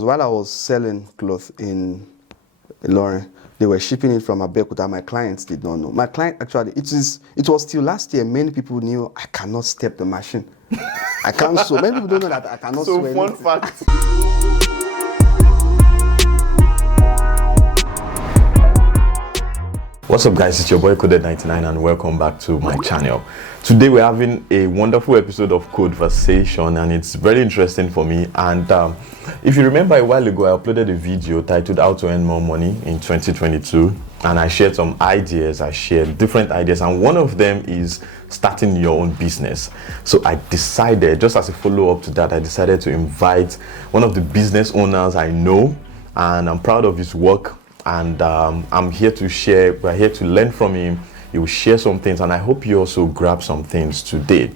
While I was selling clothes in Nilorin, they were shipping it from Abeokuta. My clients did not know. My client actually, it was till last year, many people knew I cannot step the machine. I can't sew. Many people don't know that I cannot sew. So fun fact. What's up guys, it's your boy Coded99 and welcome back to my channel. Today we're having a wonderful episode of Conversation and it's very interesting for me. And if you remember a while ago, I uploaded a video titled How to Earn More Money in 2022 and I shared some ideas. I shared different ideas and one of them is starting your own business. So I decided, just as a follow-up to that, I decided to invite one of the business owners I know and I'm proud of his work. And I'm here to share, we're here to learn from him. He will share some things and I hope you also grab some things today.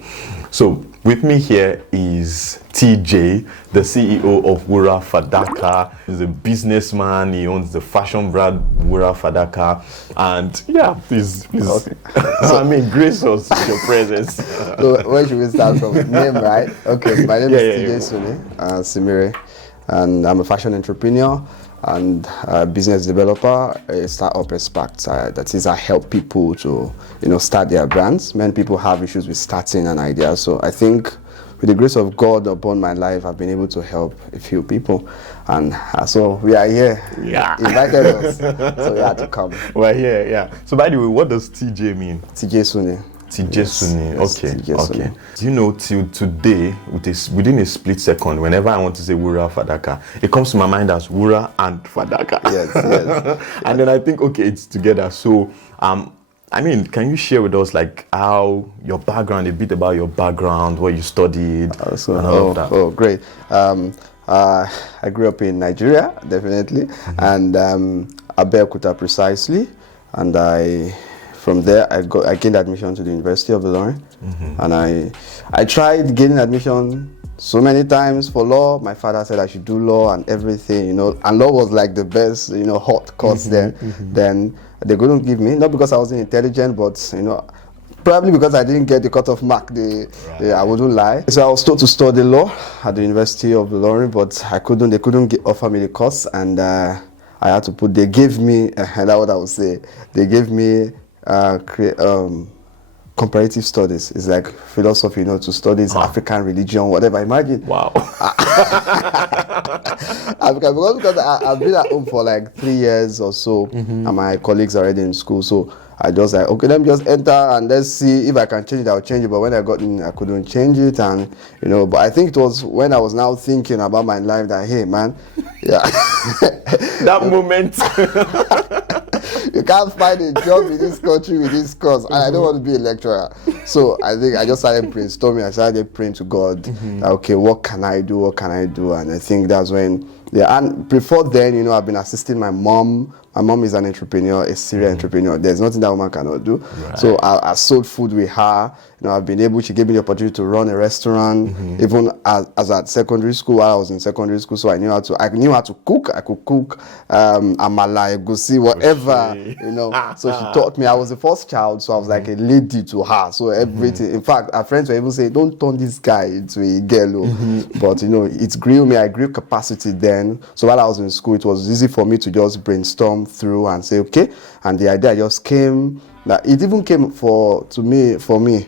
So with me here is TJ, the CEO of Wurafadaka. He's a businessman, he owns the fashion brand Wurafadaka. And yeah, please okay. I mean, grace us with your presence. So where should we start from? Name, right? Okay, so my name is Tijesuni Simire and I'm a fashion entrepreneur and a business developer, a startup expert. That is, I help people to, start their brands. Many people have issues with starting an idea. So I think with the grace of God upon my life, I've been able to help a few people. And so we are here. Yeah. Invited us. So we had to come. We're here, yeah. So by the way, what does TJ mean? Tijesuni. Tijesuni, yes, okay, Tijesuni. Okay. Do you know, till today, within a split second, whenever I want to say Wurafadaka, it comes to my mind as Wura and Fadaka. Yes. And then I think, okay, it's together. So, I mean, can you share with us like how your background, a bit about your background, what you studied, and all of that? Oh, great. I grew up in Nigeria, definitely, and Abeokuta precisely, and from there, I gained admission to the University of Unilorin, and I tried gaining admission so many times for law. My father said I should do law and everything, and law was like the best, hot course then. Then they couldn't give me, not because I wasn't intelligent, but probably because I didn't get the cutoff mark. I wouldn't lie. So I was told to study law at the University of Nigeria, but I couldn't. They couldn't offer me the course, and I had to put. They gave me. That's what I would say. They gave me. Comparative studies. It's like philosophy, to study African religion, whatever. Imagine. Wow. because I've been at home for like 3 years or so, and my colleagues are already in school. So I just like, okay, let me just enter and let's see if I can change it. I'll change it. But when I got in, I couldn't change it, and But I think it was when I was now thinking about my life that, hey, man, yeah, that moment. You can't find a job in this country with this course. I don't want to be a lecturer. So I think I just started brainstorming. I started praying to God. Okay, what can I do? What can I do? And I think that's when, and before then, I've been assisting my mom. My mom is an entrepreneur, a serial entrepreneur. There's nothing that woman cannot do. Right. So I sold food with her. I've been able, she gave me the opportunity to run a restaurant, even as at secondary school, while I was in secondary school. So I knew how to cook. I could cook amala, egusi, whatever, So she taught me. I was the first child, so I was like a lady to her. So everything, in fact, our friends were even saying, don't turn this guy into a girl. But, it grew me. I grew capacity then. So while I was in school, it was easy for me to just brainstorm through and say, okay. And the idea just came, that it even came for me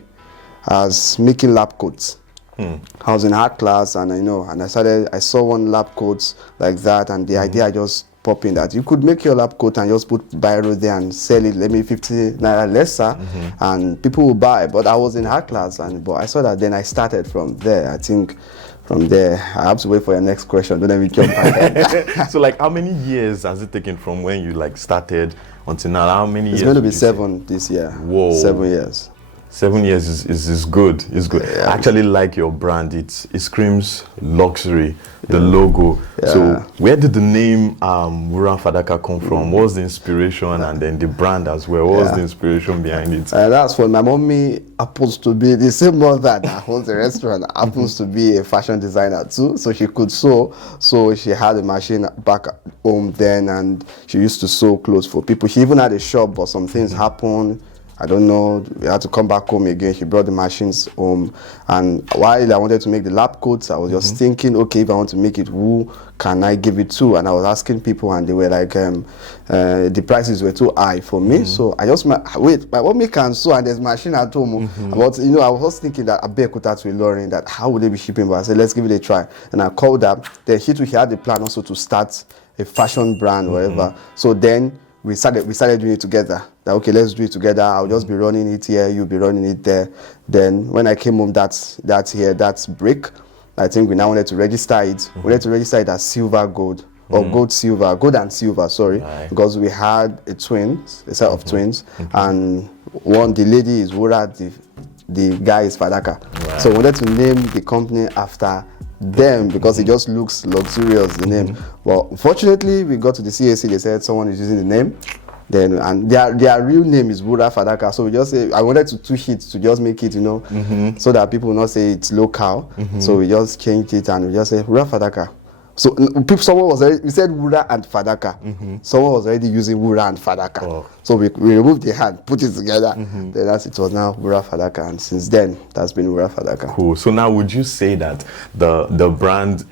as making lab coats. I was in art class and I saw one lab coat like that, and the idea just popped in that you could make your lab coat and just put biro there and sell it, let me 50 naira lesser, and people will buy. But I was in art class, but I saw that. Then I started from there. I think from there, I have to wait for your next question. Don't let me jump ahead. So, like, how many years has it taken from when you started until now? How many years? It's going to be 7 this year. Whoa. 7 years. 7 years is good. It's good. Yeah. I actually like your brand. It screams luxury. The logo. Yeah. So where did the name Wurafadaka come from? What was the inspiration, and then the brand as well? What was the inspiration behind it? That's when my mommy happens to be the same mother that owns the restaurant. Happens to be a fashion designer too, so she could sew. So she had a machine back home then, and she used to sew clothes for people. She even had a shop, but some things happened. I don't know. We had to come back home again. She brought the machines home. And while I wanted to make the lab coats, I was just thinking, okay, if I want to make it, who can I give it to? And I was asking people, and they were like, the prices were too high for me. So I just, wait, what me can sew, and there's machine at home. But, you know, I was thinking that I better to Unilorin, that how would they be shipping? But I said, let's give it a try. And I called her. Then she had the plan also to start a fashion brand, whatever. So then we started doing it together. That, okay, let's do it together. I'll just be running it here, you'll be running it there. Then when I came home, that's brick. I think we now wanted to register it. We wanted to register it as silver gold, or gold and silver, sorry. Right. Because we had a set of twins, and the lady is Wura, the guy is Fadaka. Right. So we wanted to name the company after them, because it just looks luxurious, the name. Well, fortunately, we got to the CAC, they said someone is using the name. Then, and their real name is Wurafadaka. So we just say, I wanted to twist it to just make it, you know, so that people will not say it's local. So we just changed it and we just say Wurafadaka. So we said Wura and Fadaka. Someone was already using Wura and Fadaka. Oh. So we removed the hand, put it together. Then it was now Wurafadaka, and since then that's been Wurafadaka. Cool. So now, would you say that the brand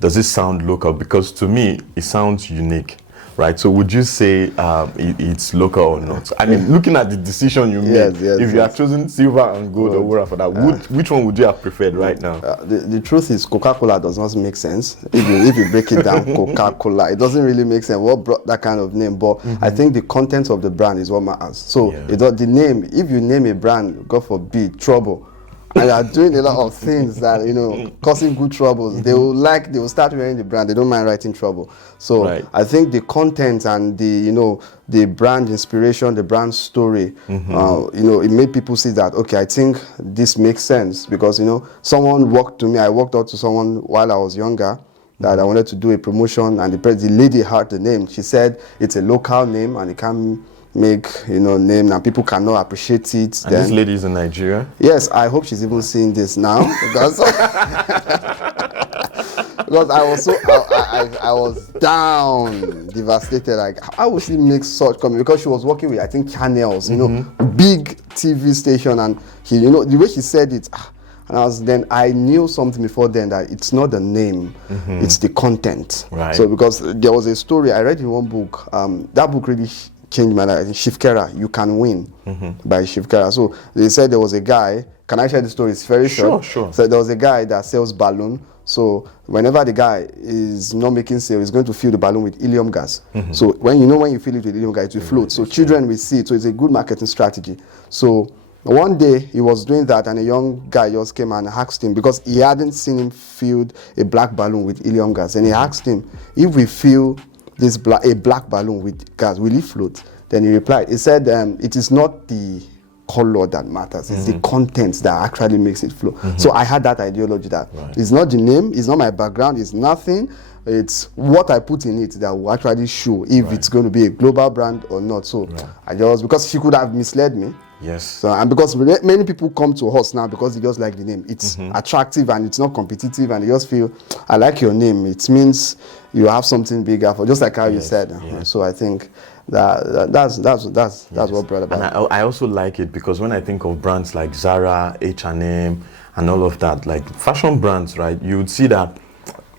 does it sound local? Because to me it sounds unique. Right, so would you say it's local or not? I mean, looking at the decision you made, if you had chosen silver and gold or Wurafadaka, which one would you have preferred right now? The truth is, Coca-Cola does not make sense. If you break it down, Coca-Cola, it doesn't really make sense. What brought that kind of name? But I think the content of the brand is what matters. So the name, if you name a brand, God forbid, Trouble, and they are doing a lot of things that, you know, causing good troubles, they will start wearing the brand. They don't mind writing Trouble. So I think the content and the brand inspiration, the brand story, it made people see that, okay, I think this makes sense, because, you know, someone walked to me. I walked out to someone while I was younger that I wanted to do a promotion, and the lady heard the name. She said it's a local name and it can make, name, and people cannot appreciate it. And this lady is in Nigeria? Yes, I hope she's even seeing this now, because because I was down, devastated. Like, how would she make such comment? Because she was working with, I think, channels, big TV station, and the way she said it. And I knew something before then, that it's not the name, it's the content. Right. So because there was a story I read in one book, that book really changed my life. Shifkera, You Can Win, by Shifkera. So they said there was a guy. Can I share the story? It's very short. Sure. So there was a guy that sells balloon. So whenever the guy is not making sale, he's going to fill the balloon with helium gas. So when you fill it with helium gas, it will float. So children will see it. So it's a good marketing strategy. So one day he was doing that, and a young guy just came and asked him, because he hadn't seen him fill a black balloon with helium gas, and he asked him, if we fill a black balloon with gas, will it float? Then he replied, he said, it is not the color that matters, it's the content that actually makes it flow. So I had that ideology that it's not the name, it's not my background, it's nothing, it's what I put in it that will actually show if it's going to be a global brand or not. So because she could have misled me. Yes. So, and because many people come to us now because they just like the name. It's attractive and it's not competitive, and they just feel, I like your name. It means you have something bigger for, just like how you said. So I think that's what brought about. And I also like it because when I think of brands like Zara, H&M, and all of that, like fashion brands, right? You would see that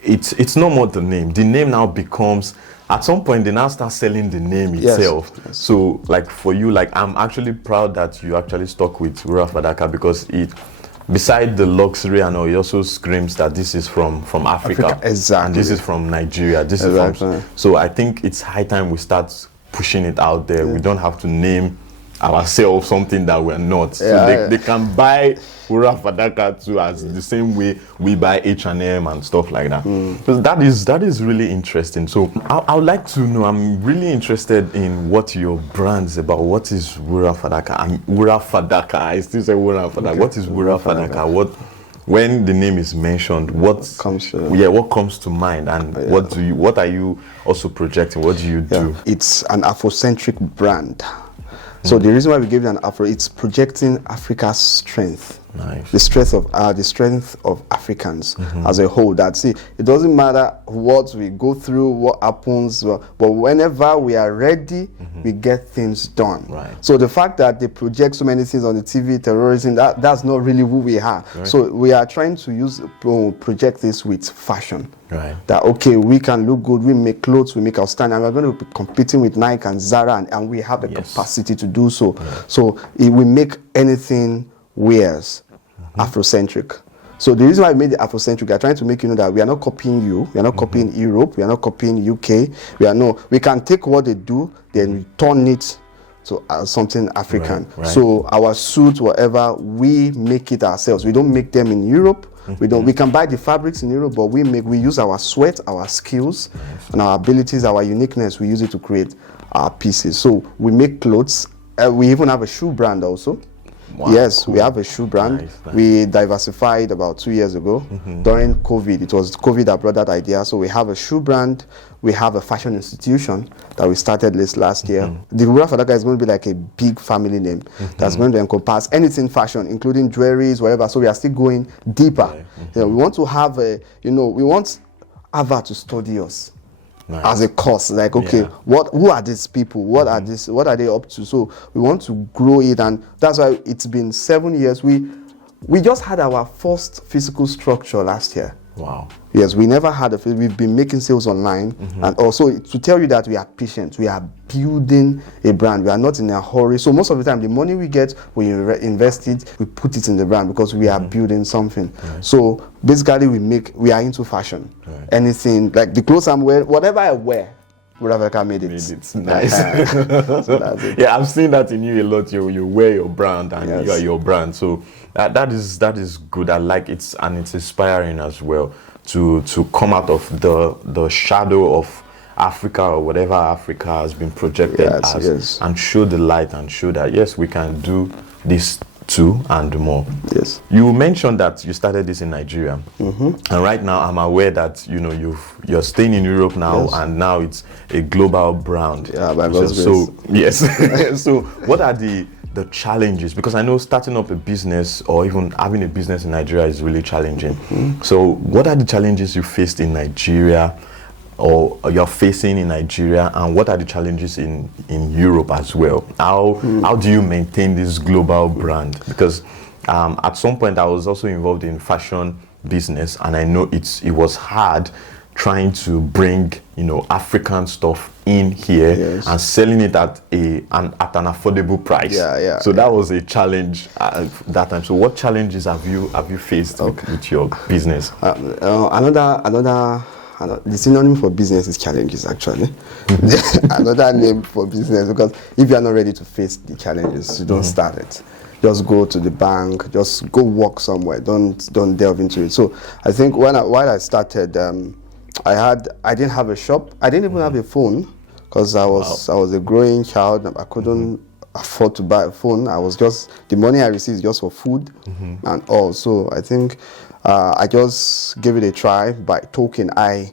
it's no more the name. The name now becomes, at some point they now start selling the name itself. Yes. So like for you, like I'm actually proud that you actually stuck with Wurafadaka, because it, beside the luxury and all, it also screams that this is from Africa. Exactly. And this is from Nigeria. This is from, so I think it's high time we start pushing it out there. We don't have to name ourselves something that we're not. So they can buy Wurafadaka too, as the same way we buy H&M and stuff like that. So that is really interesting. So I would like to know, I'm really interested in what your brand's about. What is Wurafadaka? Wurafadaka, I still say Wurafadaka. Okay. What is Wurafadaka? When the name is mentioned, what comes to mind, and what are you also projecting? What do you do? It's an Afrocentric brand. So the reason why we gave it an Afro, it's projecting Africa's strength. Nice. The strength of Africans as a whole. That see, it doesn't matter what we go through, what happens, but whenever we are ready, we get things done. Right. So the fact that they project so many things on the TV, terrorism, that's not really who we are. Right. So we are trying to project this with fashion. Right. That okay, we can look good, we make clothes, we make outstanding, and we're going to be competing with Nike and Zara, and we have the capacity to do so. So if we make anything wears Afrocentric. So the reason why I made the Afrocentric, we are trying to make you know that we are not copying you, we are not copying Europe, we are not copying UK. We can take what they do, then turn it to something African. Right. So our suits, whatever, we make it ourselves. We don't make them in Europe. We can buy the fabrics in Europe, but we use our sweat, our skills, and our abilities, our uniqueness. We use it to create our pieces. So we make clothes. We even have a shoe brand also. Wow, yes, cool. We have a shoe brand. Nice. We diversified about 2 years ago during COVID. It was COVID that brought that idea. So we have a shoe brand. We have a fashion institution that we started last year. The Wurafadaka is going to be like a big family name that's going to encompass anything fashion, including jewelries, whatever. So we are still going deeper. We want to have we want Ava to study us. Nice. As a course, like who are these people? What are they up to? So we want to grow it, and that's why it's been 7 years. We just had our first physical structure last year. Wow. Yes, we never had we've been making sales online, and also to tell you that we are patient. We are building a brand. We are not in a hurry. So most of the time, the money we get, we invest it, we put it in the brand because we are building something. Right. So basically, we are into fashion. Right. Anything like the clothes I'm wearing, whatever I wear, Wurafadaka made it. Nice. So that's it. Yeah, I've seen that in you a lot. You wear your brand and you are your brand. So that is good. I like it, and it's inspiring as well to come out of the shadow of Africa or whatever Africa has been projected as, and show the light and show that yes, we can do this too and more. Yes. You mentioned that you started this in Nigeria, and right now I'm aware that you're staying in Europe now, and now it's a global brand. Yeah, by God's grace. So yes. So what are the challenges? Because I know starting up a business or even having a business in Nigeria is really challenging. So what are the challenges you faced in Nigeria, or you're facing in Nigeria, and what are the challenges in Europe as well? How do you maintain this global brand? Because at some point I was also involved in fashion business, and I know it was hard trying to bring African stuff in here and selling it at an affordable price. So that was a challenge at that time. So what challenges have you faced with your business? The synonym for business is challenges, actually. Another name for business, because if you are not ready to face the challenges, you don't start it. Just go to the bank, just go work somewhere. Don't delve into it. So I think while I started, I didn't have a shop. I didn't even have a phone because I was a growing child. I couldn't afford to buy a phone. I was just, the money I received just for food and all. So I think I just gave it a try by talking. I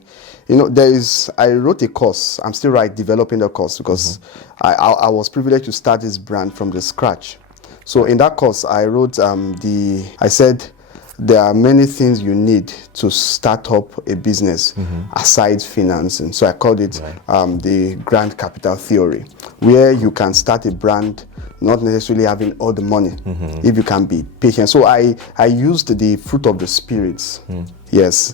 wrote a course. I'm still developing the course because I was privileged to start this brand from the scratch. So in that course, I wrote I said there are many things you need to start up a business aside financing. So I called it the Grand Capital Theory, where you can start a brand not necessarily having all the money if you can be patient. So I used the fruit of the spirits. Yes,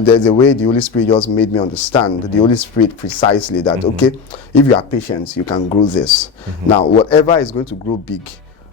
there's a way the Holy Spirit just made me understand the Holy Spirit precisely that okay, if you are patient, you can grow this. Now, whatever is going to grow big,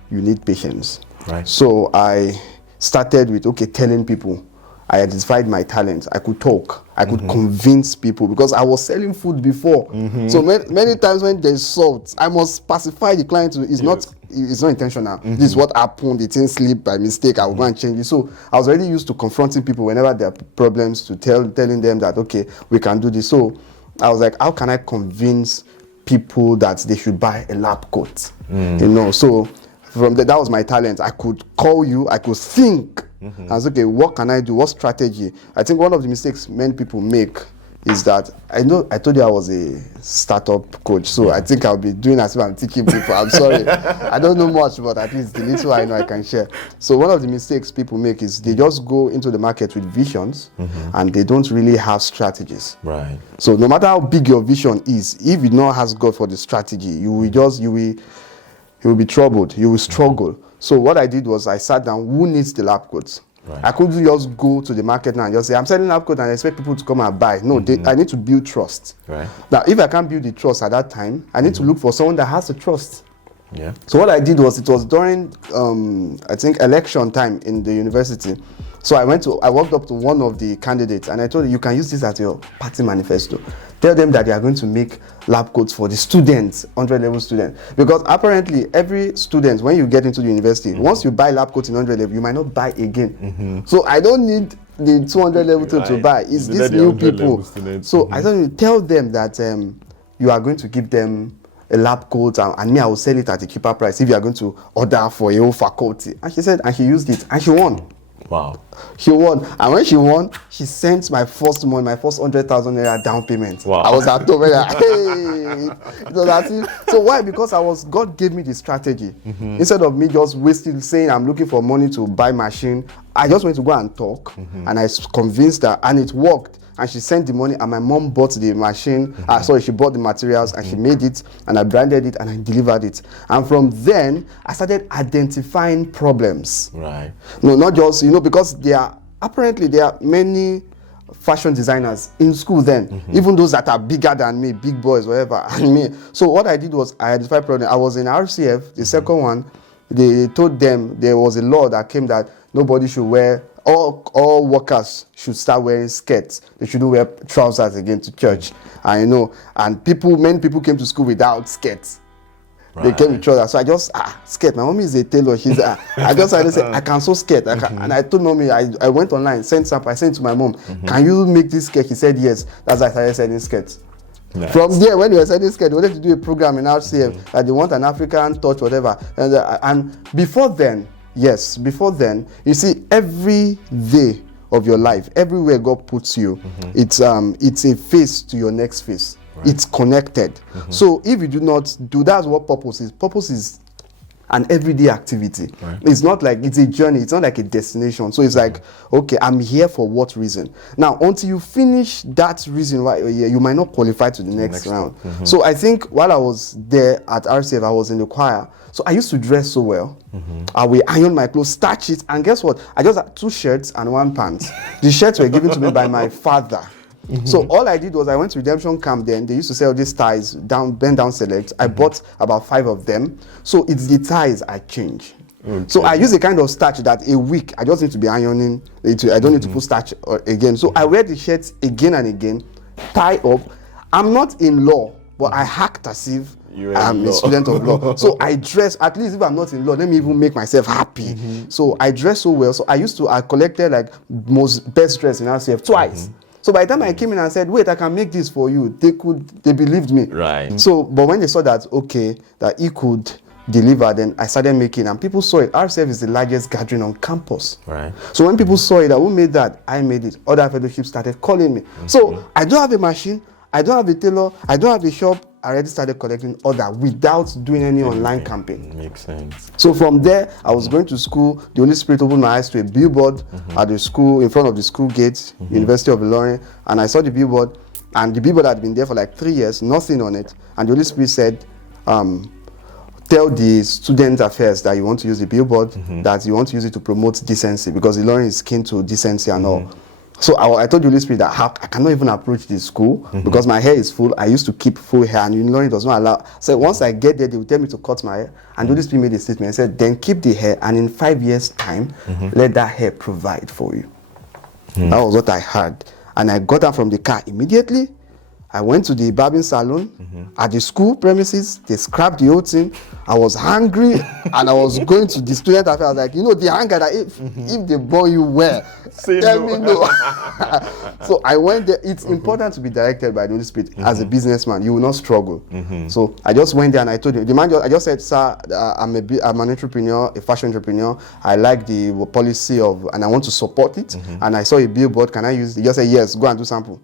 you need patience. Right. So I started with telling people. I identified my talents. I could talk. I could convince people because I was selling food before. So many times when there's salt, I must pacify the client. It's not intentional. This is what happened. It didn't slip by mistake. I will go and change it. So I was already used to confronting people whenever there are problems, to telling them that okay, we can do this. So I was like, how can I convince people that they should buy a lab coat? So from that was my talent. I could call you. I could think. I was okay, what can I do? What strategy? I think one of the mistakes many people make is that I told you I was a startup coach, so I think I'll be doing as if I'm teaching people. I'm sorry, I don't know much, but at least the little I know I can share. So one of the mistakes people make is they just go into the market with visions, and they don't really have strategies. Right. So no matter how big your vision is, if you don't ask God for the strategy, you will be troubled. You will struggle. So what I did was I sat down. Who needs the lab coats? Right. I couldn't just go to the market now and just say, I'm selling lab coats and I expect people to come and buy. No, I need to build trust. Right. Now, if I can't build the trust at that time, I need to look for someone that has the trust. Yeah. So what I did was, it was during, I think, election time in the university. So I walked up to one of the candidates and I told him, you can use this as your party manifesto. Tell them that they are going to make lab coats for the students, 100 level students. Because apparently every student, when you get into the university, once you buy lab coats in 100 level, you might not buy again. So I don't need the 200 level to buy. It's these new people. So I told you, tell them that you are going to give them a lab coat and me, I will sell it at a cheaper price if you are going to order for a whole faculty. And she said, and she used it and she won. Wow. She won. And when she won, she sent my first 100,000 naira down payment. Wow. I was at home. Hey. It was as if, so why? Because God gave me the strategy. Instead of me just wasting saying I'm looking for money to buy machine, I just went to go and talk and I convinced her and it worked. And she sent the money and my mom bought the machine. She bought the materials and she made it and I branded it and I delivered it. And from then, I started identifying problems. Right. No, not just, because there are many fashion designers in school then, even those that are bigger than me, big boys, whatever, and me. So what I did was I identified problems. I was in RCF, the second one. They told them there was a law that came that nobody should wear, all workers should start wearing skirts. They shouldn't wear trousers again to church. And many people came to school without skirts. Right. They came with trousers. So I just, skirt. My mommy is a tailor. She's I just had to say, I can sew skirt. And I told mommy, I went online, sent sample. I sent it to my mom, can you make this skirt? She said yes. That's why I started selling skirts. Nice. From there, when they were selling skirts, they wanted to do a program in RCF that they want an African touch, whatever. And before then, you see, every day of your life, everywhere God puts you, it's a phase to your next phase. Right. It's connected. So if you do not do, that's what purpose is. Purpose is an everyday activity. Right. It's not like it's a journey. It's not like a destination. So it's like, okay, I'm here for what reason? Now, until you finish that reason why you're here, you might not qualify to the next round. So I think while I was there at RCF, I was in the choir. So I used to dress so well. I will iron my clothes, starch it, and guess what? I just had 2 shirts and 1 pant. The shirts were given to me by my father. So all I did was I went to Redemption Camp then. They used to sell these ties, bend down select. I bought about 5 of them. So it's the ties I change. Okay. So I use a kind of starch that a week I just need to be ironing. I don't need to put starch again. So I wear the shirts again and again, tie up. I'm not in law, but I act as if I'm a student of law. So I dress, at least if I'm not in law, let me even make myself happy. So I dress so well. So I collected like best dress in RCF twice. So by the time I came in and said, wait, I can make this for you, they believed me. Right. So, but when they saw that, okay, that he could deliver, then I started making, and people saw it. RCF is the largest gathering on campus. Right. So when people saw it, that who made that? I made it. Other fellowships started calling me. So I don't have a machine, I don't have a tailor, I don't have a shop. I already started collecting order without doing any online campaign. Makes sense. So from there, I was going to school. The Holy Spirit opened my eyes to a billboard at the school, in front of the school gates, University of Unilorin, and I saw the billboard, and the billboard had been there for like 3 years, nothing on it. And the Holy Spirit said, tell the student affairs that you want to use the billboard, that you want to use it to promote decency, because Unilorin is keen to decency and all. So I told the Holy Spirit that I cannot even approach the school because my hair is full. I used to keep full hair, and Unilorin does not allow. So once I get there, they will tell me to cut my hair. And the Holy Spirit made a statement and said, then keep the hair, and in 5 years' time, let that hair provide for you. That was what I heard. And I got out from the car immediately. I went to the barbing salon at the school premises. They scrapped the whole thing. I was hungry and I was going to the student affairs. I was like, the hunger that if they born you well, tell me no. So I went there. It's important to be directed by the Holy Spirit. As a businessman, you will not struggle. So I just went there and I told him, I just said, sir, I'm an entrepreneur, a fashion entrepreneur. I like the policy and I want to support it. And I saw a billboard. Can I use it? He just said, yes, go and do sample.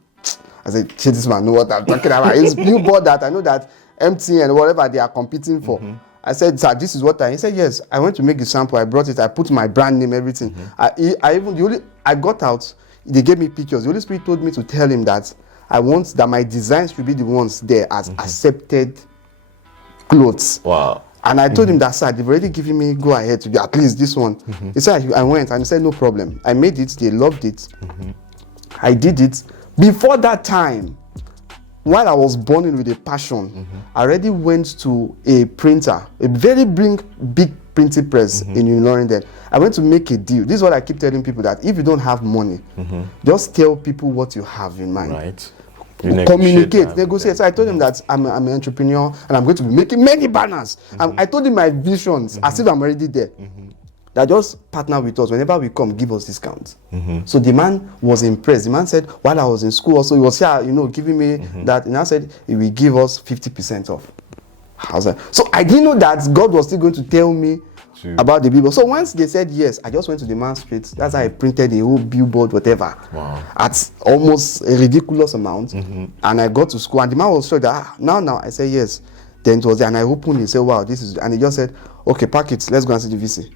I said, shit, this man know what I'm talking about. It's billboard that I know that MTN, whatever they are competing for. I said, sir, this is what he said, yes. I went to make the sample. I brought it. I put my brand name, everything. I got out. They gave me pictures. The Holy Spirit told me to tell him that I want that my designs should be the ones there as accepted clothes. Wow. And I told him that, sir, they've already given me go ahead to be at least this one. He said, I went and he said, no problem. I made it. They loved it. I did it. Before that time, while I was burning with a passion, I already went to a printer, a very big printing press in Unilorin then. I went to make a deal. This is what I keep telling people, that if you don't have money, just tell people what you have in mind. Right. Communicate, negotiate. So I told him that I'm an entrepreneur and I'm going to be making many banners. I told him my visions as if I'm already there. That just partner with us. Whenever we come, give us discounts. So the man was impressed. The man said, while I was in school also, he was here, giving me that. And I said, he will give us 50% off. I was like, so I didn't know that God was still going to tell me about the billboard. So once they said yes, I just went to the man's street. That's how I printed a whole billboard, whatever, at almost a ridiculous amount. And I got to school, and the man was sure that now. I said yes. Then it was there, and I opened it. He said, wow, this is, and he just said, okay, pack it. Let's go and see the VC.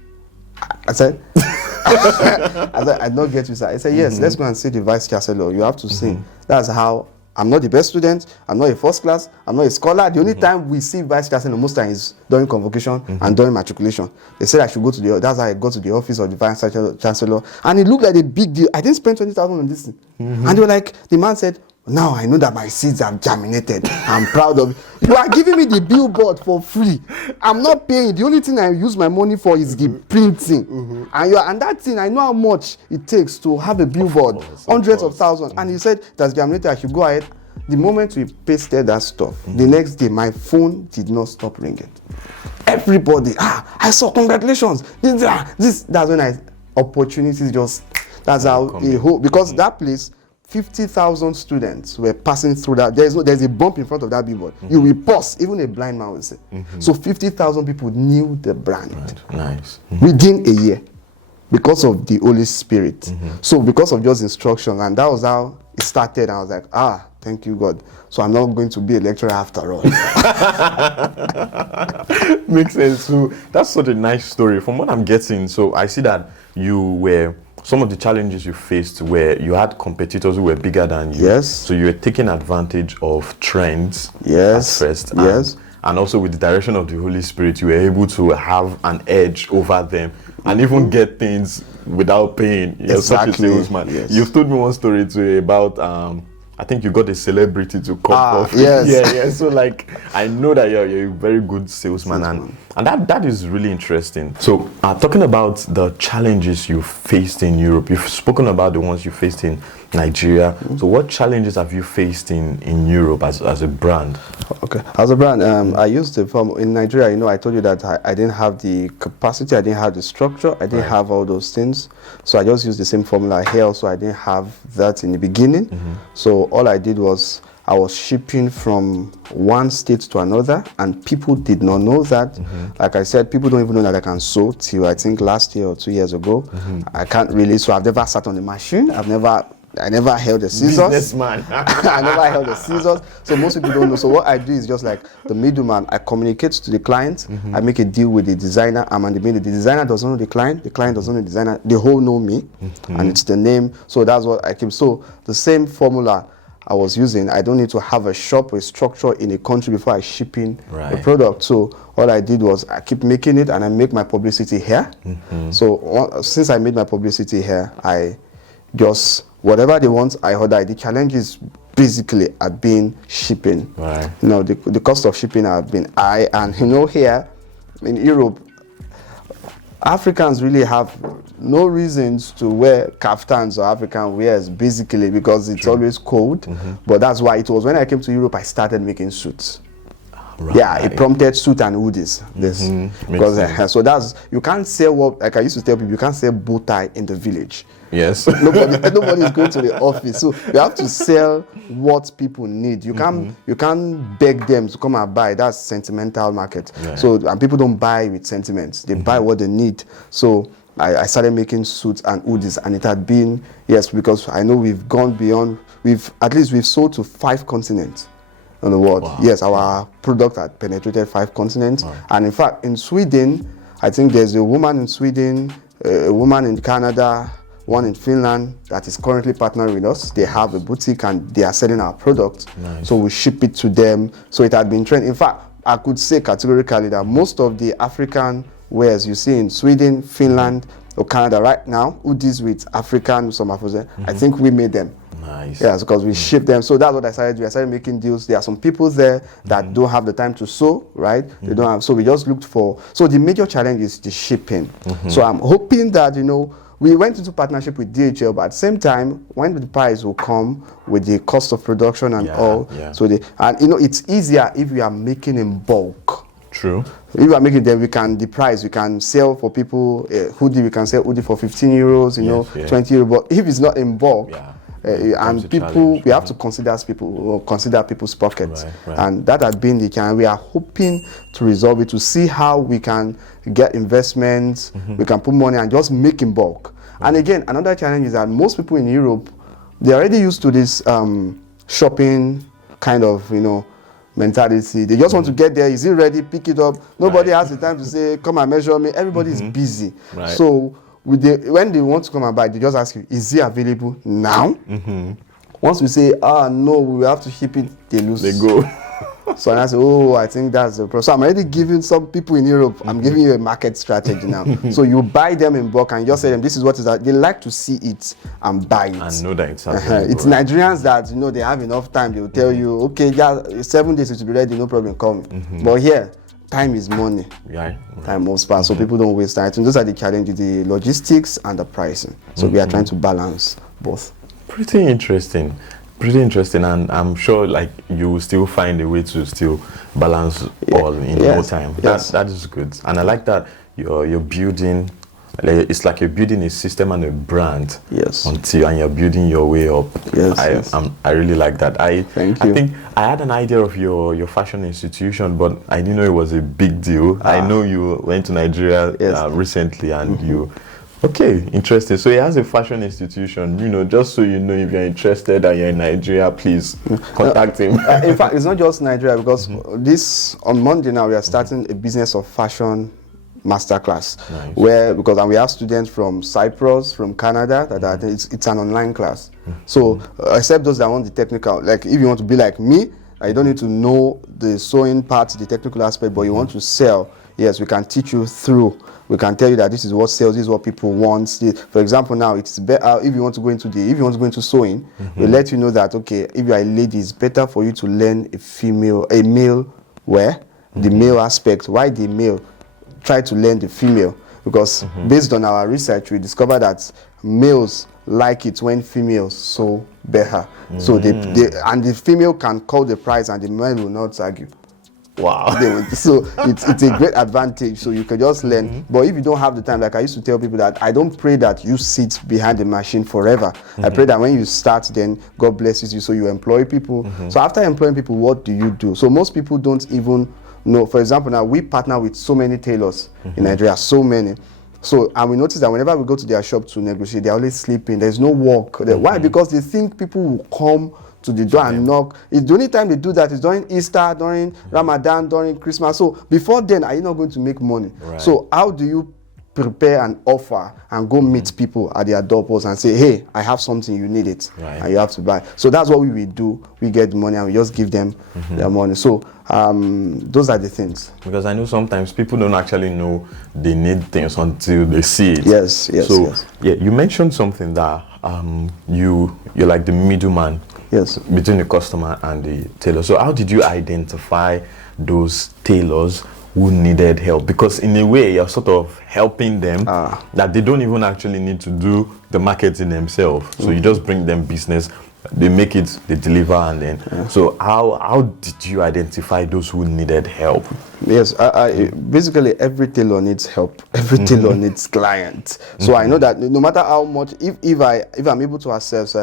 I said, I don't get you, sir. I said, yes, let's go and see the vice chancellor. You have to sing. That's how. I'm not the best student. I'm not a first class. I'm not a scholar. The only time we see vice chancellor most times is during convocation and during matriculation. They said I should go to that's how I go to the office of the vice chancellor. And it looked like a big deal. I didn't spend 20,000 on this thing. And they were like, the man said, now I know that my seeds have germinated. I'm proud of it. You are giving me the billboard for free. I'm not paying. The only thing I use my money for is the printing. And that thing, I know how much it takes to have a billboard, hundreds of thousands. And he said that's germinated. I should go ahead. The moment we pasted that stuff, the next day my phone did not stop ringing. Everybody, I saw, congratulations. That's when opportunities just, that's how the whole, because that place, 50,000 students were passing through that. There's a bump in front of that billboard. You will pause, even a blind man will say. So 50,000 people knew the brand. Right. Nice. Within a year, because of the Holy Spirit. So because of just instructions, and that was how it started. I was like, thank you, God. So I'm not going to be a lecturer after all. Makes sense. So that's such a nice story. From what I'm getting, so I see that some of the challenges you faced where you had competitors who were bigger than you. Yes. So you were taking advantage of trends yes. at first. Yes. And also with the direction of the Holy Spirit, you were able to have an edge over them and even get things without paying. You're such a salesman. Yes. You've told me one story too about I think you got a celebrity to come off. Yes. Yeah. So I know that you're a very good salesman. And that is really interesting. So talking about the challenges you faced in Europe, you've spoken about the ones you faced in Nigeria. So what challenges have you faced in Europe as a brand? Okay, as a brand, I used the form in Nigeria. I told you that I didn't have the capacity, I didn't have the structure, I didn't have all those things. So I just used the same formula here. So I didn't have that in the beginning. So all I did was I was shipping from one state to another, and people did not know that. Like I said, people don't even know that I can sew till I think last year or 2 years ago. I can't really. So I've never sat on the machine. I never held the scissors. Businessman. I never held the scissors. So most people don't know. So what I do is just like the middleman. I communicate to the client. I make a deal with the designer. I'm on the middle. The designer doesn't know the client doesn't know the designer. They all know me, and it's the name. So that's what I keep. So the same formula I was using, I don't need to have a shop or a structure in a country before I ship in the product. So all I did was I keep making it, and I make my publicity here. So since I made my publicity here, I just, whatever they want, I order. The challenge is basically at being shipping. The cost of shipping have been high, and here in Europe, Africans really have no reasons to wear kaftans or African wears, basically, because it's always cold. But that's why it was when I came to Europe, I started making suits. It prompted suit and hoodies. Because so that's, you can't sell what, like I used to tell people, you can't sell bow tie in the village. Yes. Nobody is going to the office. So you have to sell what people need. You can't beg them to come and buy. That's sentimental market. So and people don't buy with sentiments. They buy what they need. So I started making suits and hoodies, and it had been, yes, because I know we've gone beyond, we've sold to 5 continents in the world. Wow. Yes, our product had penetrated 5 continents. Wow. And in fact, in Sweden, I think there's a woman in Sweden, a woman in Canada, one in Finland that is currently partnering with us. They have a boutique and they are selling our product. Nice. So we ship it to them. So it had been trending. In fact, I could say categorically that most of the African wares you see in Sweden, Finland, or Canada right now, hoodies with African, some Afrocentric, I think we made them. Nice. Yes, because we ship them. So that's what I started doing. I started making deals. There are some people there that don't have the time to sew, right? They don't have. So we just looked for. So the major challenge is the shipping. So I'm hoping that, you know, we went into partnership with DHL, but at the same time, when the price will come with the cost of production and all. So and you know, it's easier if we are making in bulk. True. If we are making them, we can sell for people a hoodie. We can sell hoodie for 15 euros, you know, 20 euros. But if it's not in bulk, and people, we have to consider people's pockets, and that has been the challenge. We are hoping to resolve it, to see how we can get investments, we can put money and just make in bulk. And again, another challenge is that most people in Europe, they're already used to this shopping kind of, you know, mentality. They just want to get there. Is it ready? Pick it up. Nobody has the time to say, come and measure me. Everybody is busy. So when they want to come and buy, they just ask you, is it available now? Once we say, no, we have to ship it, they lose. They go. So I say, I think that's the problem. So I'm already giving some people in Europe, I'm giving you a market strategy now. So you buy them in bulk and just say them, this is what is that. They like to see it and buy it. And know that it's available. It's Nigerians that, you know, they have enough time. They will tell you, okay, 7 days it will be ready, no problem, come. But here, time is money. Time moves fast, so people don't waste time. So those are the challenges, the logistics and the pricing. So we are trying to balance both. Pretty interesting, and I'm sure like you will still find a way to still balance all in no time. That is good, and I like that you're building. It's like you're building a system and a brand. And you're building your way up. I really like that. Thank you. I think I had an idea of your fashion institution, but I didn't know it was a big deal. I know you went to Nigeria recently, and you. Okay, interesting. So he has a fashion institution, you know, just so you know, if you're interested and you're in Nigeria, please contact him. In fact, it's not just Nigeria, because on Monday now, we are starting a business of fashion masterclass, because we have students from Cyprus, from Canada, it's an online class. So except those that want the technical, like if you want to be like me, you don't need to know the sewing part, the technical aspect, but you want to sell, yes, we can teach you through. We can tell you that this is what sells, this is what people want. For example, now it's better if you want to go into sewing, we let you know that if you are a lady, it's better for you to learn a male wear, the male aspect. Why the male? Try to learn the female, because based on our research, we discovered that males like it when females sew better. So and the female can call the price and the male will not argue. Wow. So it's a great advantage. So you can just learn. But if you don't have the time, like I used to tell people, that I don't pray that you sit behind the machine forever. I pray that when you start, then God blesses you, so you employ people. So after employing people, what do you do? So most people don't even know. For example, now we partner with so many tailors in Nigeria, so many. So, and we notice that whenever we go to their shop to negotiate, they're always sleeping. There's no work. Why? Because they think people will come to the door and knock. It's the only time they do that is during Easter, during Ramadan, during Christmas. So before then, are you not going to make money? So how do you prepare an offer and go meet people at their doorpost and say, hey, I have something, you need it, and you have to buy. So that's what we will do. We get the money and we just give them their money. So those are the things. Because I know sometimes people don't actually know they need things until they see it. Yes. Yeah, you mentioned something that you're like the middleman between the customer and the tailor. So how did you identify those tailors who needed help? Because in a way, you're sort of helping them that they don't even actually need to do the marketing themselves. So you just bring them business, they make it, they deliver, and then. So how did you identify those who needed help? Yes, basically every tailor needs help. Every tailor needs clients. So I know that no matter how much, if I'm able to access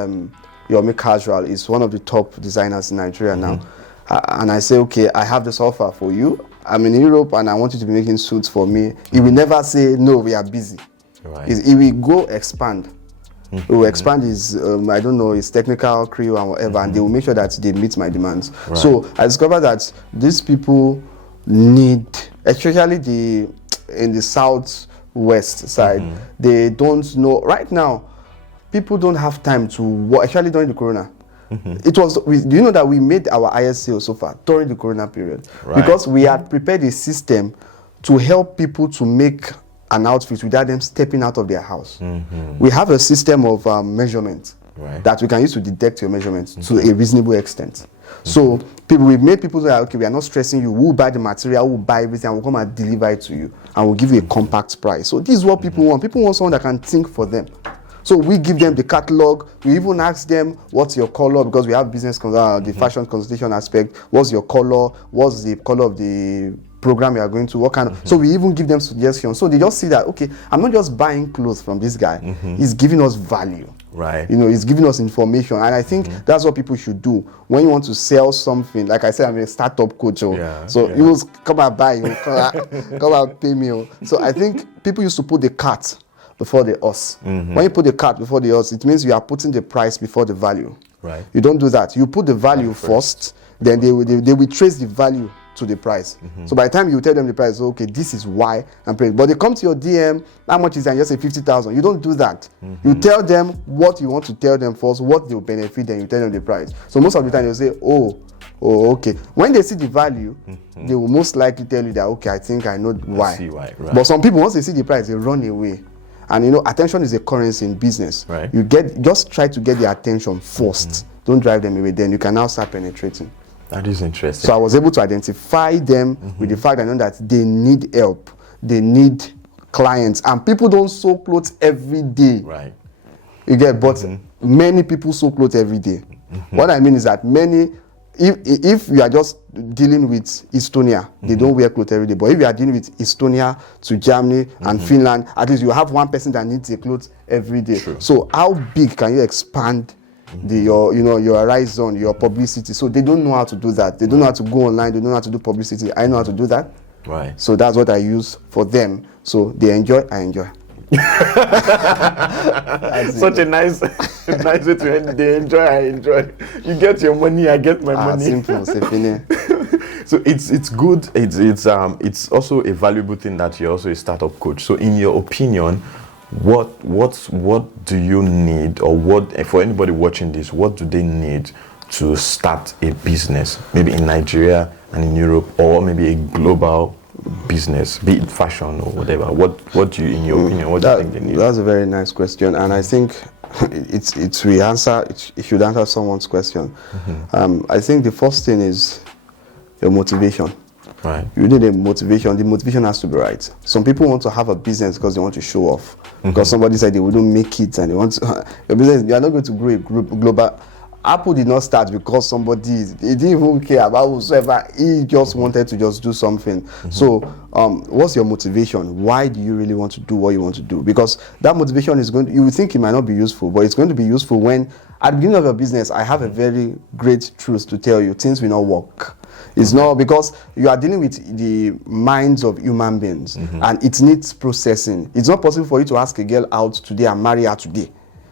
Yomi Casual is one of the top designers in Nigeria now, and I say, okay, I have this offer for you. I'm in Europe and I want you to be making suits for me. He will never say, no, we are busy. Right. He will go expand. He will expand his, I don't know, his technical crew and whatever, and they will make sure that they meet my demands. Right. So I discovered that these people need, especially in the southwest side, they don't know. Right now, people don't have time to work, especially during the corona. It was, do you know that we made our highest sales so far during the corona period? Right. Because we had prepared a system to help people to make an outfit without them stepping out of their house. We have a system of measurement that we can use to detect your measurements to a reasonable extent. So we've made people say, okay, we are not stressing you. We'll buy the material, we'll buy everything, and we'll come and deliver it to you, and we'll give you a compact price. So this is what people want. People want someone that can think for them. So we give them the catalog. We even ask them, what's your color? Because we have business, the fashion consultation aspect. What's your color? What's the color of the program you are going to? What kind of? So we even give them suggestions. So they just see that, okay, I'm not just buying clothes from this guy. He's giving us value. Right. You know, he's giving us information. And I think that's what people should do. When you want to sell something, like I said, I'm a startup coach. You will come and buy, come and pay me. So I think people used to put the cart before the horse. When you put the cart before the horse, it means you are putting the price before the value. Right. You don't do that. You put the value first, then they will trace the value to the price. So by the time you tell them the price, okay, this is why I'm paying. But they come to your DM, how much is it? And you just say 50,000. You don't do that. You tell them what you want to tell them first, what they will benefit, then you tell them the price. So most of the time they'll say, oh, okay. When they see the value, they will most likely tell you that, okay, I think I know why. I see why. Right. But some people, once they see the price, they run away. And you know, attention is a currency in business. Right. Just try to get their attention first. Don't drive them away. Then you can now start penetrating. That is interesting. So I was able to identify them with the fact that they need help. They need clients. And people don't sew clothes every day. Right. You get, but many people sew clothes every day. What I mean is that if you are just dealing with Estonia, they don't wear clothes every day. But if you are dealing with Estonia to Germany and Finland, at least you have one person that needs a clothes every day. True. So how big can you expand your horizon, your publicity? So they don't know how to do that. They don't know how to go online. They don't know how to do publicity. I know how to do that. Right. So that's what I use for them. So they enjoy, I enjoy. Such a nice way to end. They enjoy, I enjoy. You get your money, I get my money. Simple, c'est fini. So it's good. It's also a valuable thing that you're also a startup coach. So in your opinion, what do you need, or what, for anybody watching this, what do they need to start a business, maybe in Nigeria and in Europe, or maybe a global business, be it fashion or whatever? What do you, in your opinion, what do you think they need? That's a very nice question, and I think it should answer someone's question. I think the first thing is your motivation. Right. You need a motivation. The motivation has to be right. Some people want to have a business because they want to show off. Because somebody said they wouldn't make it, and they want to, your business, you are not going to grow a global. Apple did not start because he didn't even care about whosoever. He just wanted to just do something. So what's your motivation? Why do you really want to do what you want to do? Because that motivation is going to, you would think it might not be useful, but it's going to be useful when, at the beginning of your business, I have a very great truth to tell you: things will not work. It's not, because you are dealing with the minds of human beings, and it needs processing. It's not possible for you to ask a girl out today and marry her today.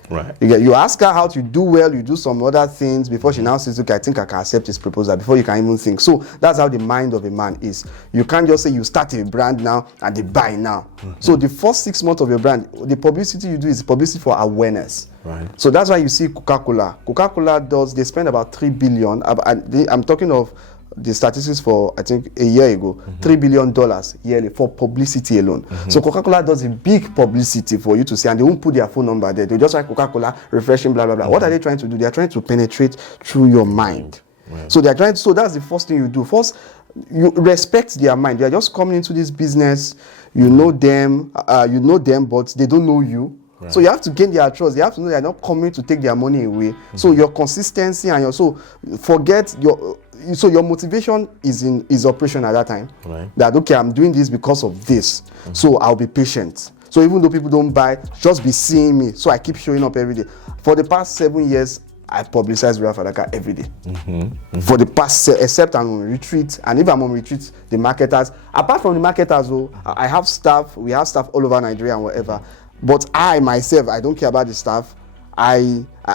Right. You ask her how to do well, you do some other things before she now says, okay, I think I can accept his proposal, before you can even think. So that's how the mind of a man is. You can't just say you start a brand now and they buy now. So the first 6 months of your brand, the publicity you do is publicity for awareness. Right. So that's why you see Coca-Cola. Coca-Cola they spend about 3 billion. I'm talking of the statistics for, I think, a year ago, $3 billion yearly for publicity alone. So Coca-Cola does a big publicity for you to see, and they won't put their phone number there. They just write Coca-Cola, refreshing, blah, blah, blah. What are they trying to do? They are trying to penetrate through your mind. Right. So so that's the first thing you do. First, you respect their mind. They are just coming into this business. You know them, but they don't know you. Right. So you have to gain their trust. You have to know they're not coming to take their money away. So your consistency and your motivation is operation at that time. Right. That, okay, I'm doing this because of this. So I'll be patient. So even though people don't buy, just be seeing me. So I keep showing up every day. For the past 7 years, I publicize Wurafadaka every day. For the past, except I'm on retreat, and if I'm on retreat, the marketers, apart from the marketers, I have staff. We have staff all over Nigeria and whatever. But I myself, I don't care about the staff.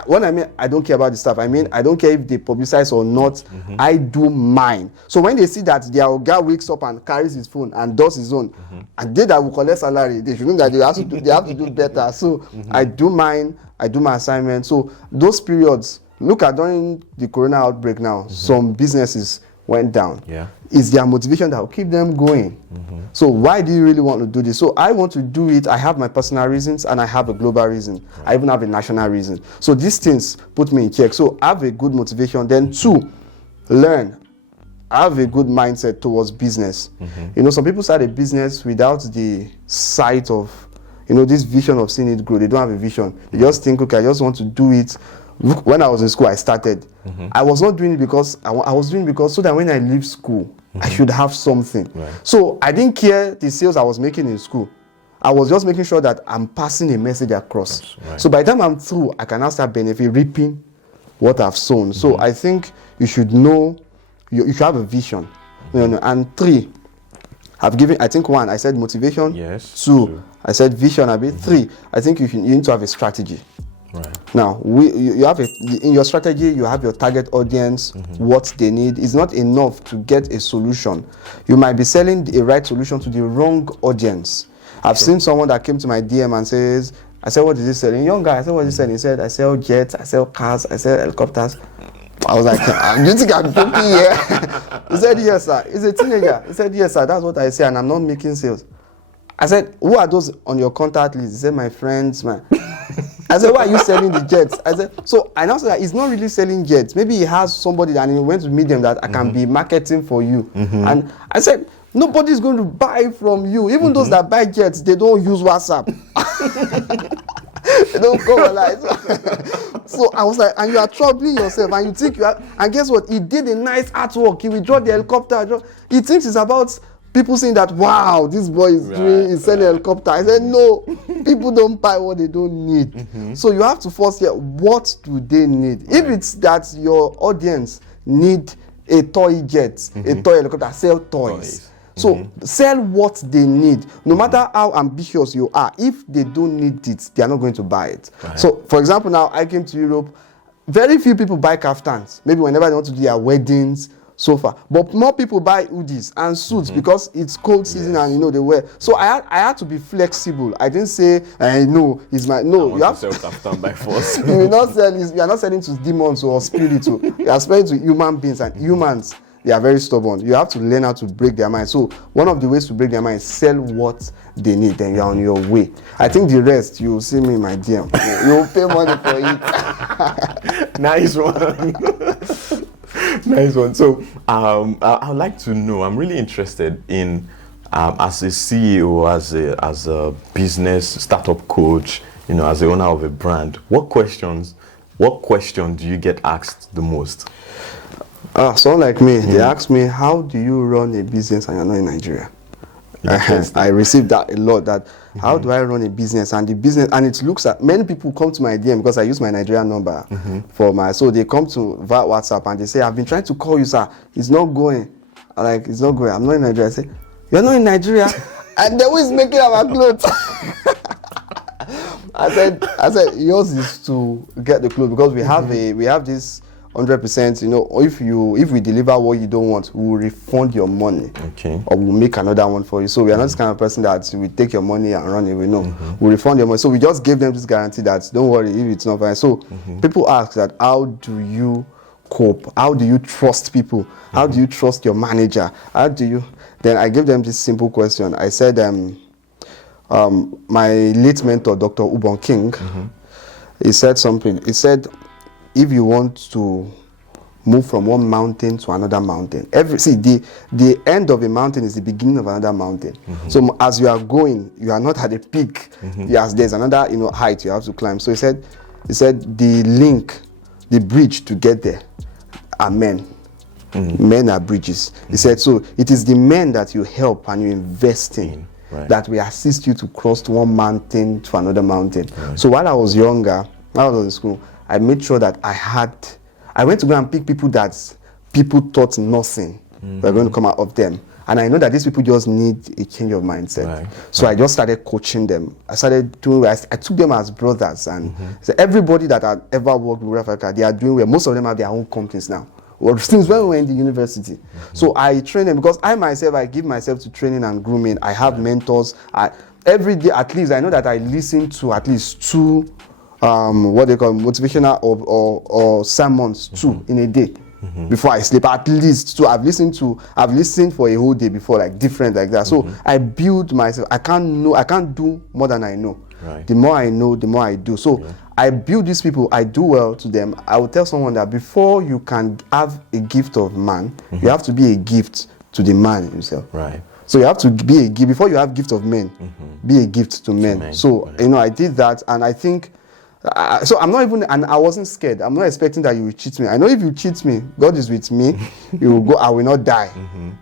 When I mean I don't care about the stuff, I mean I don't care if they publicize or not. I do mine. So when they see that their guy wakes up and carries his phone and does his own, and they that will collect salary, they should know that they have to do better. So I do mine, I do my assignment. So those periods, look at during the corona outbreak now, some businesses went down. Yeah. It's their motivation that will keep them going. So why do you really want to do this? So I want to do it. I have my personal reasons and I have a global reason. I even have a national reason. So these things put me in check. So I have a good motivation. Then 2, learn. I have a good mindset towards business. You know, some people start a business without the sight of, you know, this vision of seeing it grow. They don't have a vision. They just think, okay, I just want to do it. When I was in school, I started. I was not doing it because I was doing it because so that when I leave school, I should have something. Right. So I didn't care the sales I was making in school. I was just making sure that I'm passing a message across. Right. So by the time I'm through, I can now start reaping what I've sown. So I think you should know, you should have a vision. You know, and 3, I've given, I think 1, I said motivation. Yes. 2, I said vision a bit. 3, I think you need to have a strategy. Right. Now, you have in your strategy, you have your target audience, what they need. It's not enough to get a solution. You might be selling a right solution to the wrong audience. I've seen someone that came to my DM and says, I said, what is he selling? Young guy, I said, what is he selling? He said, I sell jets, I sell cars, I sell helicopters. I was like, do you think I'm joking here? He said, yes, sir. He's a teenager. He said, yes, sir, that's what I say, and I'm not making sales. I said, who are those on your contact list? He said, my friends, man. I said, why are you selling the jets? I said, so I now said that he's not really selling jets. Maybe he has somebody that he went to meet them that I can be marketing for you. And I said, nobody's going to buy from you. Even those that buy jets, they don't use WhatsApp. They don't go online. So I was like, and you are troubling yourself, and you think you are, and guess what? He did a nice artwork. He withdrew the helicopter. He thinks it's about people saying that, wow, this boy is selling a helicopter. I said, no, people don't buy what they don't need. So you have to first hear, what do they need? If it's that your audience need a toy jet, a toy helicopter, sell toys. So sell what they need. No matter how ambitious you are, if they don't need it, they are not going to buy it. So for example, now I came to Europe, very few people buy kaftans. Maybe whenever they want to do their weddings, so far, but more people buy hoodies and suits because it's cold season and you know they wear. So I had to be flexible. I didn't say no, it's my no. You have to sell kaftan by force. You are not selling to demons or spirits. You are selling to human beings, and humans, they are very stubborn. You have to learn how to break their mind. So one of the ways to break their mind is sell what they need, then you're on your way. I think the rest, you'll see me in my DM. You'll pay money for it. Nice one. Nice one. So I'd like to know, I'm really interested in, as a CEO, as a business startup coach, you know, as the owner of a brand, what question do you get asked the most? Someone like me, they ask me, how do you run a business and you're not in Nigeria? I received that a lot, that how do I run a business, and the business, and it looks at, many people come to my DM because I use my Nigerian number so they come to via WhatsApp and they say, I've been trying to call you, sir, it's not going. I'm like, it's not going, I'm not in Nigeria. I say, you're not in Nigeria? And then who is making our clothes? I said yours is to get the clothes, because we have this 100%, you know, if we deliver what you don't want, we will refund your money. Okay. Or we'll make another one for you. So we are not this kind of person that we take your money and run away. No. We'll refund your money. So we just gave them this guarantee that don't worry if it's not fine. So people ask that, how do you cope? How do you trust people? How do you trust your manager? How do you? Then I gave them this simple question. I said, my late mentor, Dr. Ubon King, he said something. He said, if you want to move from one mountain to another mountain, the end of a mountain is the beginning of another mountain. So as you are going, you are not at the peak. Yes, there's another height you have to climb. So he said the bridge to get there are men. Men are bridges. He said, so it is the men that you help and you invest in that will assist you to cross one mountain to another mountain. So while I was younger, while I was in school, I made sure that I went to go and pick people that people thought nothing were going to come out of them. And I know that these people just need a change of mindset. Right. So I just started coaching them. I started doing, I took them as brothers. And so everybody that had ever worked with Wurafadaka, they are doing well. Most of them have their own companies now. Well, since when we were in the university. So I train them because I myself, I give myself to training and grooming. I have mentors. Every day, at least, I know that I listen to at least 2, what they call motivational or sermons, 2 in a day. Before I sleep, at least 2. I've listened for a whole day before, like different like that. So I build myself. I can't do more than I know. Right. The more I know, the more I do. So I build these people. I do well to them. I will tell someone that before you can have a gift of man, you have to be a gift to the man himself. Right. So you have to be a gift before you have gift of men. Be a gift to men. So I did that, and I think. So I'm not even, and I wasn't scared. I'm not expecting that you will cheat me. I know if you cheat me, God is with me. You will go. I will not die.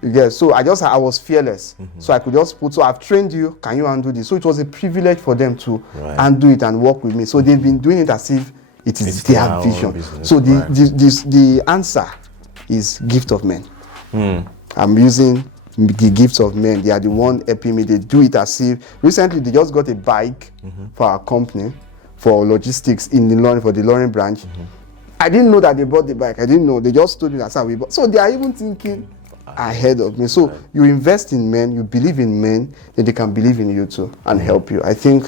You get. So I was fearless. So I could just put. So I've trained you. Can you undo this? So it was a privilege for them to undo it and work with me. So they've been doing it as if it's their vision. Business, so the answer is gift of men. I'm using the gifts of men. They are the one helping me. They do it as if recently they just got a bike for our company. For logistics in Nilorin, for the Nilorin branch. I didn't know that they bought the bike. I didn't know. They just told me that's how we bought. So they are even thinking ahead of me. So you invest in men, you believe in men, then they can believe in you too and help you. I think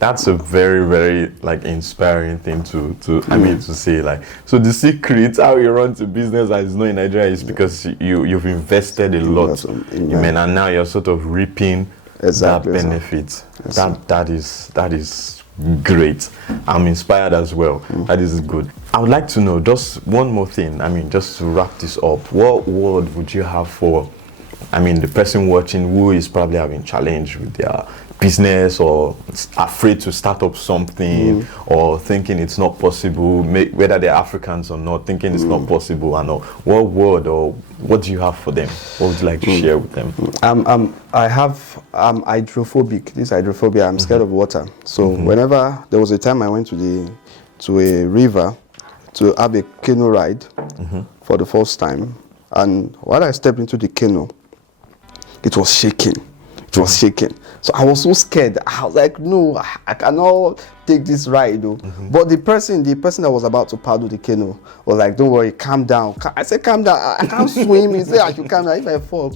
that's a very, very like inspiring thing to say. Like, so the secret how you run to business as you know in Nigeria is because you've invested a lot in men, and now you're sort of reaping that benefit. That is great. I'm inspired as well. That is good. I would like to know just one more thing. Just to wrap this up, what word would you have for the person watching who is probably having challenge with their business or afraid to start up something or thinking it's not possible, whether they're Africans or not, thinking it's not possible, and what word or what do you have for them? What would you like to share with them? I'm hydrophobic. This hydrophobia, I'm scared of water. So whenever there was a time I went to a river to have a canoe ride for the first time, and while I stepped into the canoe, it was shaking. It was shaking. So I was so scared. I was like, no, I cannot take this ride though. But the person that was about to paddle the canoe was like, don't worry, calm down. I said, calm down. I can't swim. He said, I should calm down if I fall.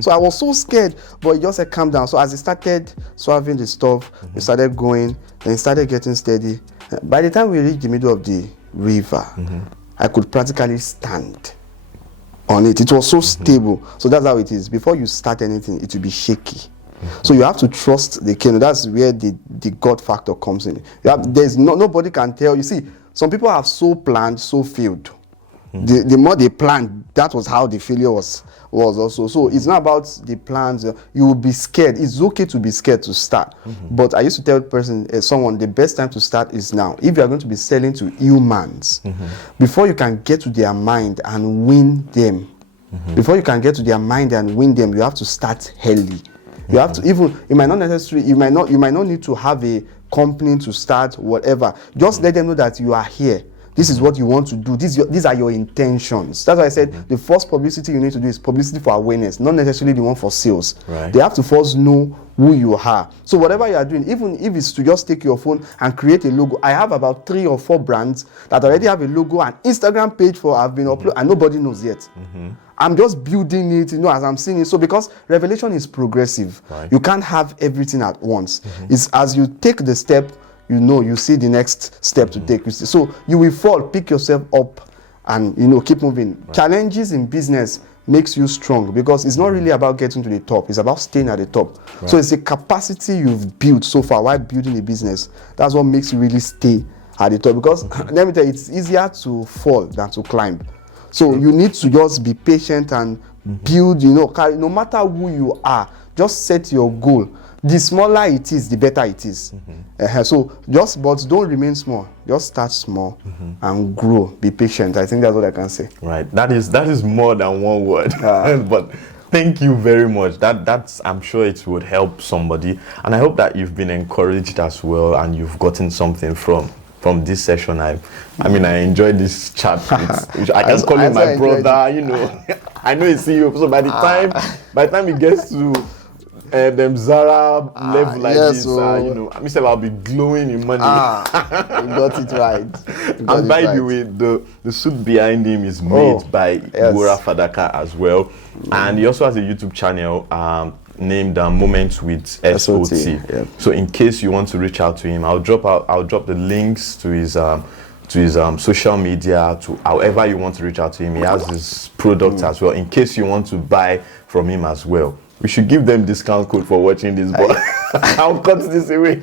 So I was so scared, but he just said, calm down. So as he started swerving the stuff, we started going, and it started getting steady. By the time we reached the middle of the river, I could practically stand on it. It was so stable. So that's how it is. Before you start anything, it will be shaky. So you have to trust the canoe. That's where the God factor comes in. Nobody can tell. You see, some people have so planned, so failed. The more they planned, that was how the failure was also. So it's not about the plans. You will be scared. It's okay to be scared to start. But I used to tell someone, the best time to start is now. If you are going to be selling to humans, before you can get to their mind and win them, you have to start early. You have to it might not necessarily, you might not need to have a company to start, whatever. Just let them know that you are here. This is what you want to do. These are your intentions. That's why I said the first publicity you need to do is publicity for awareness, not necessarily the one for sales. Right. They have to first know who you are. So whatever you are doing, even if it's to just take your phone and create a logo. I have about 3 or 4 brands that already have a logo and Instagram page have been uploaded and nobody knows yet. I'm just building it, as I'm seeing it. So because revelation is progressive, you can't have everything at once. It's as you take the step, you see the next step to take. So you will fall, pick yourself up, and keep moving. Challenges in business makes you strong because it's not really about getting to the top. It's about staying at the top. So it's a capacity you've built so far while building a business. That's what makes you really stay at the top. Because let me tell you, it's easier to fall than to climb. So you need to just be patient and build, no matter who you are, just set your goal. The smaller it is, the better it is. But don't remain small. Just start small and grow. Be patient. I think that's what I can say. Right. That is more than one word. But thank you very much. That's I'm sure it would help somebody, and I hope that you've been encouraged as well, and you've gotten something from from this session. I mean, I enjoyed this chat. I can call him my brother, you know. I know he's CEO, so by the time he gets to them Zara level like this, you know, I'll be glowing in money. You got it right. And by the way, the suit behind him is made by Wurafadaka as well, and he also has a YouTube channel named Moments with SOT. Yep. So in case you want to reach out to him, I'll drop the links to his social media, to however you want to reach out to him. He has his products as well, in case you want to buy from him as well. We should give them discount code for watching this, but I'll cut this away.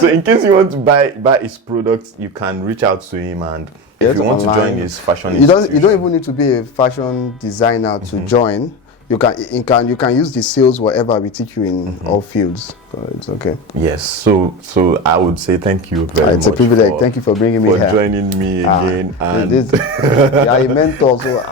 So in case you want to buy his products, you can reach out to him, and if you want to join his fashion institution, you don't even need to be a fashion designer to join. You can use the sales whatever we teach you in all fields. So it's okay. Yes. So I would say thank you very much. It's a privilege. Thank you for bringing me here. For joining me again. And you are a mentor, so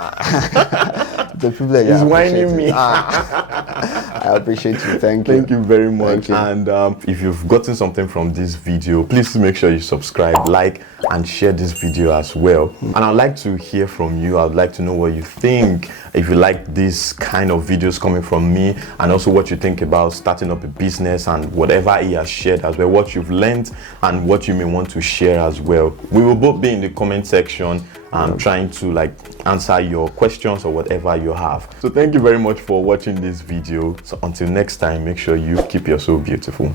it's a privilege. He's whining me. I appreciate you. Thank you. Thank you very much. You. And if you've gotten something from this video, please make sure you subscribe, like, and share this video as well. And I'd like to hear from you. I'd like to know what you think. If you like this kind of videos coming from me, and also what you think about starting up a business and whatever he has shared as well, what you've learned and what you may want to share as well. We will both be in the comment section trying to answer your questions or whatever you have. So thank you very much for watching this video. So until next time, make sure you keep yourself beautiful.